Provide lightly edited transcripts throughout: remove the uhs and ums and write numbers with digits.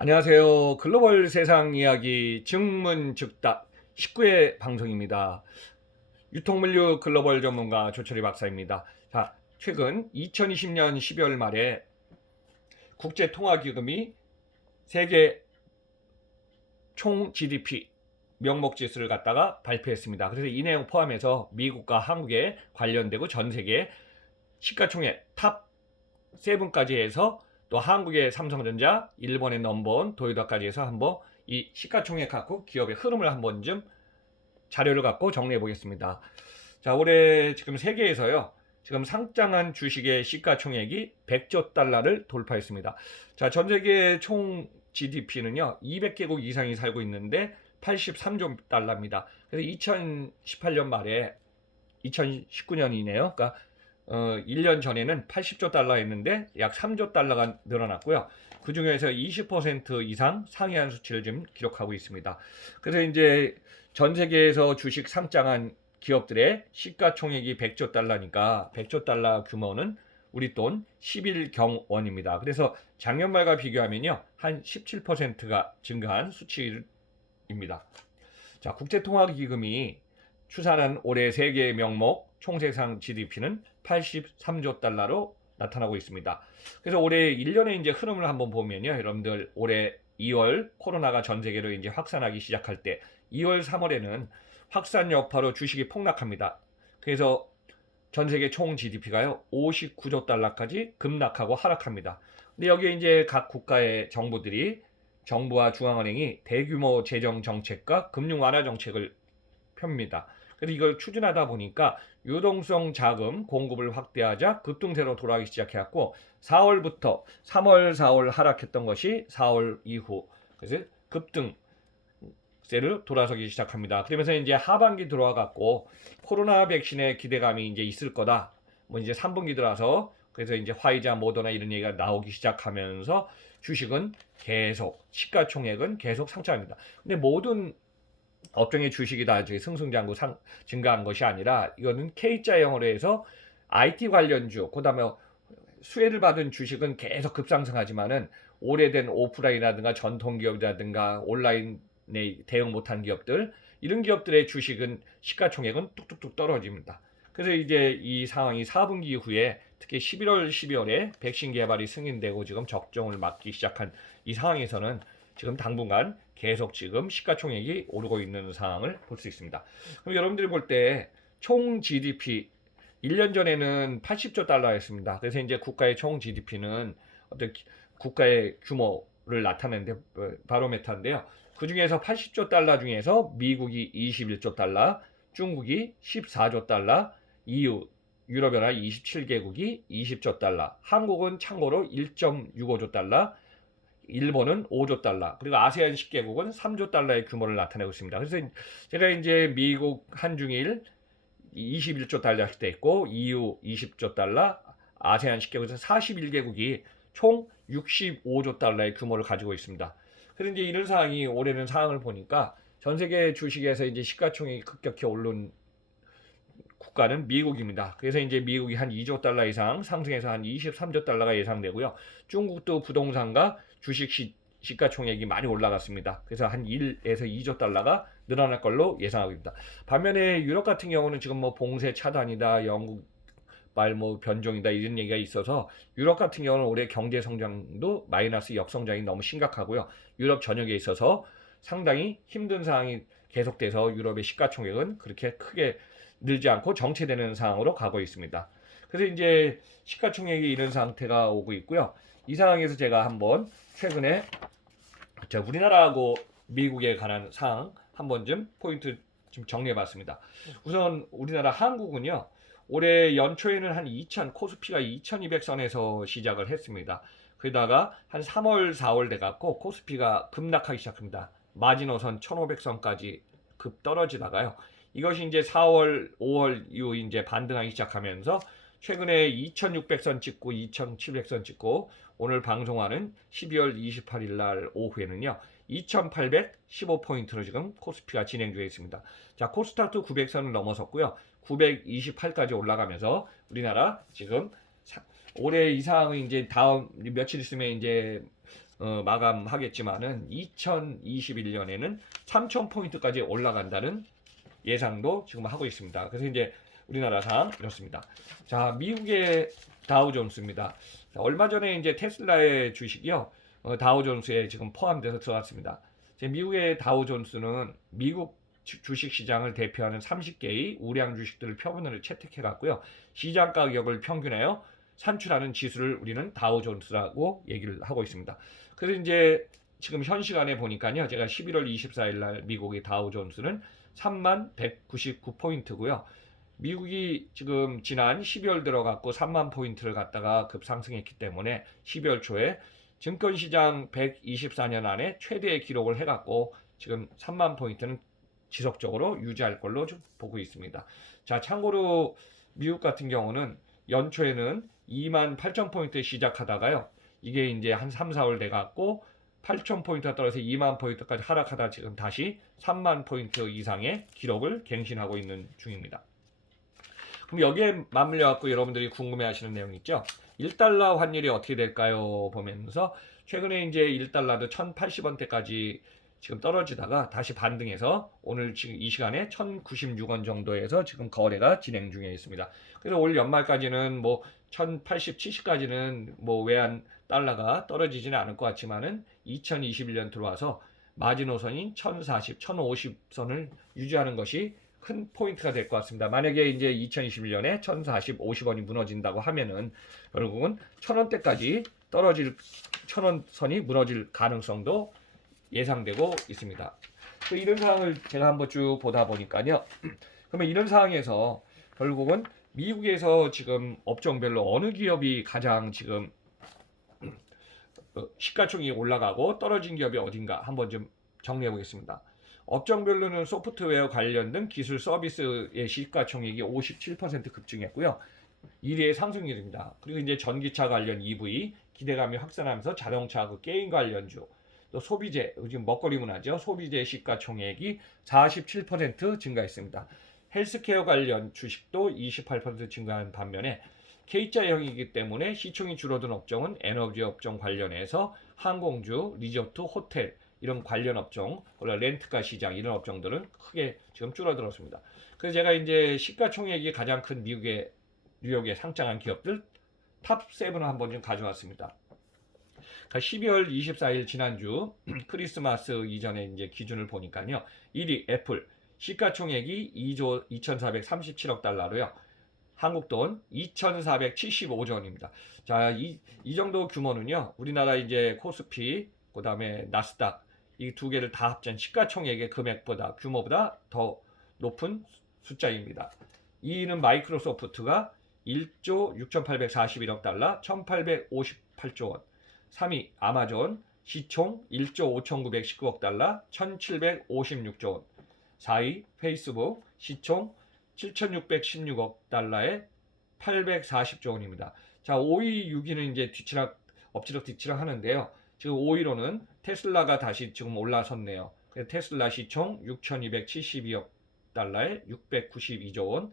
안녕하세요. 글로벌 세상 이야기 증문즉답 19회 방송입니다. 유통물류 글로벌 전문가 조철희 박사입니다. 자, 최근 2020년 12월 말에 국제통화기금이 세계 총 GDP 명목지수를 갖다가 발표했습니다. 그래서 이 내용 포함해서 미국과 한국에 관련되고 전 세계 시가총액 탑 7까지 해서 또 한국의 삼성전자, 일본의 넘버원, 도요타까지 해서 한번 이 시가총액 갖고 기업의 흐름을 한번 좀 자료를 갖고 정리해 보겠습니다. 자, 올해 지금 세계에서요. 지금 상장한 주식의 시가총액이 100조 달러를 돌파했습니다. 자, 전 세계 총 GDP는요. 200개국 이상이 살고 있는데 83조 달러입니다. 그래서 2018년 말에 2019년이네요. 그러니까 1년 전에는 80조 달러였는데 약 3조 달러가 늘어났고요. 그 중에서 20% 이상 상회한 수치를 지금 기록하고 있습니다. 그래서 이제 전 세계에서 주식 상장한 기업들의 시가총액이 100조 달러니까 100조 달러 규모는 우리 돈 11경 원입니다. 그래서 작년 말과 비교하면요. 한 17%가 증가한 수치입니다. 자, 국제통화기금이 추산한 올해 세계 명목 총생산 GDP는 83조 달러로 나타나고 있습니다. 그래서 올해 1년의 이제 흐름을 한번 보면요. 여러분들 올해 2월 코로나가 전 세계로 이제 확산하기 시작할 때 2월, 3월에는 확산 여파로 주식이 폭락합니다. 그래서 전 세계 총 GDP가요. 59조 달러까지 급락하고 하락합니다. 근데 여기에 이제 각 국가의 정부들이 정부와 중앙은행이 대규모 재정 정책과 금융 완화 정책을 펴니다. 그래서 이걸 추진하다 보니까 유동성 자금 공급을 확대하자 급등세로 돌아가기 시작해갖고 4월부터 3월, 4월 하락했던 것이 4월 이후 그래서 급등세를 돌아서기 시작합니다. 그러면서 이제 하반기 들어와갖고 코로나 백신의 기대감이 이제 있을 거다. 뭐 이제 3분기 들어서 그래서 이제 화이자, 모더나 이런 얘기가 나오기 시작하면서 주식은 계속 시가총액은 계속 상승합니다. 근데 모든 업종의 주식이 다 승승장구 증가한 것이 아니라 이거는 K자형으로 해서 IT 관련주, 그다음에 수혜를 받은 주식은 계속 급상승하지만은 오래된 오프라인이라든가 전통기업이라든가 온라인에 대응 못한 기업들 이런 기업들의 주식은 시가총액은 뚝뚝뚝 떨어집니다. 그래서 이제 이 상황이 4분기 이후에 특히 11월, 12월에 백신 개발이 승인되고 지금 적정을 맞기 시작한 이 상황에서는 지금 당분간 계속 지금 시가총액이 오르고 있는 상황을 볼 수 있습니다. 그럼 여러분들이 볼 때 총 GDP 1년 전에는 80조 달러였습니다. 그래서 이제 국가의 총 GDP는 어떤 국가의 규모를 나타내는데 바로메타인데요. 그 중에서 80조 달러 중에서 미국이 21조 달러, 중국이 14조 달러, EU 유럽연합 27개국이 20조 달러, 한국은 참고로 1.65조 달러, 일본은 5조 달러, 그리고 아세안 10개국은 3조 달러의 규모를 나타내고 있습니다. 그래서 제가 이제 미국 한중일 21조 달러씩 돼 있고 EU 20조 달러, 아세안 10개국에서 41개국이 총 65조 달러의 규모를 가지고 있습니다. 그런데 이제 이런 상황이 올해는 상황을 보니까 전 세계 주식에서 이제 시가총액이 급격히 오른 국가는 미국입니다. 그래서 이제 미국이 한 2조 달러 이상 상승해서 한 23조 달러가 예상되고요. 중국도 부동산과 주식 시가총액이 많이 올라갔습니다. 그래서 한 1에서 2조 달러가 늘어날 걸로 예상하고 있습니다. 반면에 유럽 같은 경우는 지금 뭐 봉쇄 차단이다, 영국 말 뭐 변종이다 이런 얘기가 있어서 유럽 같은 경우는 올해 경제 성장도 마이너스 역성장이 너무 심각하고요. 유럽 전역에 있어서 상당히 힘든 상황이 계속돼서 유럽의 시가총액은 그렇게 크게 늘지 않고 정체되는 상황으로 가고 있습니다. 그래서 이제 시가총액이 이런 상태가 오고 있고요. 이 상황에서 제가 한번 최근에 우리나라하고 미국에 관한 사항 한번 좀 포인트 좀 정리해봤습니다. 우선 우리나라 한국은요. 올해 연초에는 한 2000, 코스피가 2200선에서 시작을 했습니다. 그러다가 한 3월, 4월 돼갖고 코스피가 급락하기 시작합니다. 마지노선 1500선까지 급 떨어지다가요. 이것이 이제 4월, 5월 이후 이제 반등하기 시작하면서 최근에 2600선 찍고 2700선 찍고 오늘 방송하는 12월 28일 날 오후에는요. 2815포인트로 지금 코스피가 진행 중에 있습니다. 자, 코스닥도 900선을 넘어섰고요. 928까지 올라가면서 우리나라 지금 올해 이 상황은 이제 다음 며칠 있으면 이제 마감하겠지만은 2021년에는 3,000포인트까지 올라간다는 예상도 지금 하고 있습니다. 그래서 이제 우리나라 상황 이렇습니다. 자, 미국의 다우존스입니다. 얼마 전에 이제 테슬라의 주식이요, 다우존스에 지금 포함돼서 들어갔습니다. 미국의 다우존스는 미국 주식 시장을 대표하는 30개의 우량 주식들을 표본으로 채택해 갔고요. 시장 가격을 평균하여 산출하는 지수를 우리는 다우존스라고 얘기를 하고 있습니다. 그래서 이제 지금 현 시간에 보니까요, 제가 11월 24일 날 미국의 다우존스는 3199포인트고요. 미국이 지금 지난 12월 들어갔고 3만 포인트를 갖다가 급상승했기 때문에 12월 초에 증권시장 124년 안에 최대의 기록을 해갖고 지금 3만 포인트는 지속적으로 유지할 걸로 좀 보고 있습니다. 자, 참고로 미국 같은 경우는 연초에는 2만 8천 포인트 시작하다가요, 이게 이제 한 3, 4월 돼갖고 8천 포인트가 떨어져서 2만 포인트까지 하락하다 지금 다시 3만 포인트 이상의 기록을 갱신하고 있는 중입니다. 그럼 여기에 맞물려 갖고 여러분들이 궁금해하시는 내용 있죠? 1달러 환율이 어떻게 될까요? 보면서 최근에 이제 1달러도 1,080원대까지 지금 떨어지다가 다시 반등해서 오늘 지금 이 시간에 1,096원 정도에서 지금 거래가 진행 중에 있습니다. 그래서 올 연말까지는 뭐 1,080, 70까지는 뭐 외환 달러가 떨어지지는 않을 것 같지만은 2021년 들어와서 마지노선인 1,040, 1,050선을 유지하는 것이 큰 포인트가 될 것 같습니다. 만약에 이제 2021년에 1,040, 50원이 무너진다고 하면은 결국은 1,000원대까지 떨어질 1,000원 선이 무너질 가능성도 예상되고 있습니다. 이런 상황을 제가 한번 쭉 보다 보니까요. 그러면 이런 상황에서 결국은 미국에서 지금 업종별로 어느 기업이 가장 지금 시가총액이 올라가고 떨어진 기업이 어딘가 한번 좀 정리해 보겠습니다. 업종별로는 소프트웨어 관련 등 기술 서비스의 시가총액이 57% 급증했고요. 1위의 상승률입니다. 그리고 이제 전기차 관련 EV 기대감이 확산하면서 자동차 게임 관련주, 또 소비재, 지금 먹거리 문화죠. 소비재 시가총액이 47% 증가했습니다. 헬스케어 관련 주식도 28% 증가한 반면에 K자형이기 때문에 시총이 줄어든 업종은 에너지 업종 관련해서 항공주, 리조트, 호텔 이런 관련 업종, 렌트카 시장 이런 업종들은 크게 지금 줄어들었습니다. 그래서 제가 이제 시가총액이 가장 큰 미국의 뉴욕에 상장한 기업들 탑 7을 한번 좀 가져왔습니다. 12월 24일 지난주 크리스마스 이전에 이제 기준을 보니까요. 1위 애플 시가총액이 2조 2,437억 달러로요. 한국 돈 2,475조 원입니다. 자, 이 정도 규모는요. 우리나라 이제 코스피, 그다음에 나스닥 이 두 개를 다 합친 시가총액의 금액보다 규모보다 더 높은 숫자입니다. 2위는 마이크로소프트가 1조 6,841억 달러, 1,858조 원. 3위 아마존 시총 1조 5,919억 달러, 1,756조 원. 4위 페이스북 시총 7,616억 달러에 840조 원입니다. 자, 5위, 6위는 이제 엎치락 뒤치락 하는데요. 지금 5위로는 테슬라가 다시 지금 올라섰네요. 그래서 테슬라 시총 6,272억 달러에 692조 원.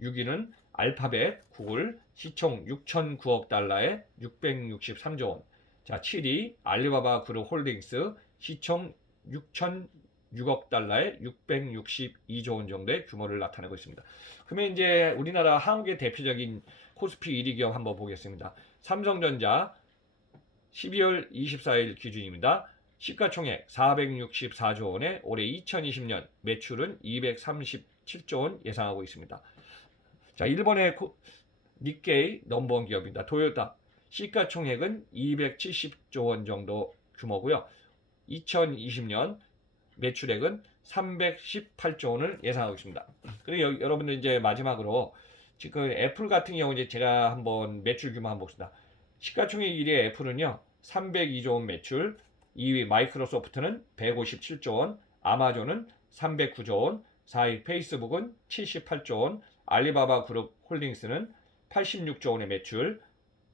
6위는 알파벳 구글 시총 6,009억 달러에 663조 원. 자, 7위 알리바바 그룹 홀딩스 시총 6,006억 달러에 662조 원 정도의 규모를 나타내고 있습니다. 그러면 이제 우리나라 한국의 대표적인 코스피 1위 기업 한번 보겠습니다. 삼성전자 12월 24일 기준입니다. 시가총액 464조 원에 올해 2020년 매출은 237조 원 예상하고 있습니다. 자, 일본의 니케이 넘버원 기업입니다. 토요타 시가총액은 270조 원 정도 규모고요. 2020년 매출액은 318조 원을 예상하고 있습니다. 그리고 여러분들 이제 마지막으로 지금 애플 같은 경우 이제 제가 한번 매출 규모 한번 봅시다. 시가총액 1위 애플은요 302조 원 매출, 2위 마이크로소프트는 157조 원, 아마존은 309조 원, 4위 페이스북은 78조 원, 알리바바 그룹 홀딩스는 86조 원의 매출,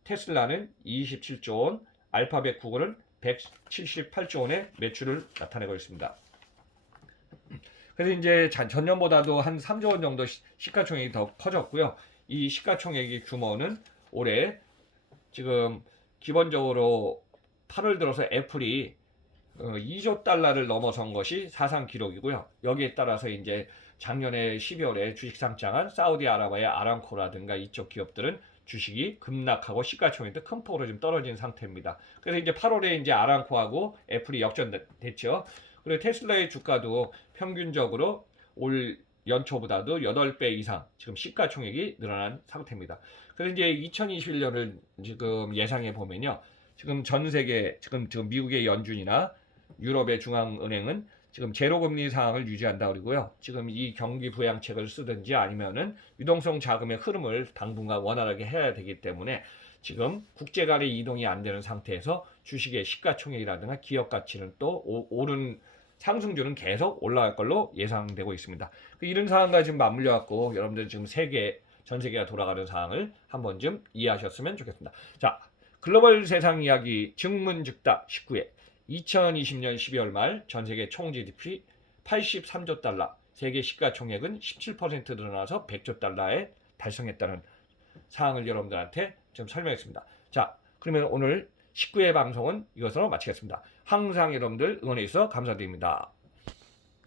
테슬라는 27조 원, 알파벳 구글은 178조 원의 매출을 나타내고 있습니다. 그래서 이제 전년보다도 한 3조 원 정도 시가총액이 더 커졌고요. 이 시가총액의 규모는 올해 지금 기본적으로 8월 들어서 애플이 2조 달러를 넘어선 것이 사상 기록이고요. 여기에 따라서 이제 작년에 12월에 주식 상장한 사우디아라비아의 아람코라든가 이쪽 기업들은 주식이 급락하고 시가총액도 큰 폭으로 지금 떨어진 상태입니다. 그래서 이제 8월에 이제 아람코하고 애플이 역전됐죠. 그리고 테슬라의 주가도 평균적으로 올 연초보다도 8배 이상 지금 시가총액이 늘어난 상태입니다. 그래서 이제 2021년을 지금 예상해 보면요. 지금 전 세계 지금 미국의 연준이나 유럽의 중앙은행은 지금 제로금리 상황을 유지한다 그러고요. 지금 이 경기 부양책을 쓰든지 아니면은 유동성 자금의 흐름을 당분간 원활하게 해야 되기 때문에 지금 국제 간의 이동이 안 되는 상태에서 주식의 시가총액이라든가 기업 가치는 또 오른 상승률은 계속 올라갈 걸로 예상되고 있습니다. 이런 상황과 지금 맞물려 갖고 여러분들 지금 전 세계가 돌아가는 상황을 한번 좀 이해하셨으면 좋겠습니다. 자, 글로벌 세상 이야기 증문즉답 19회 2020년 12월 말 전 세계 총 GDP 83조 달러, 세계 시가총액은 17% 늘어나서 100조 달러에 달성했다는 사항을 여러분들한테 좀 설명했습니다. 자, 그러면 오늘 19회 방송은 이것으로 마치겠습니다. 항상 여러분들 응원해 주셔서 감사드립니다.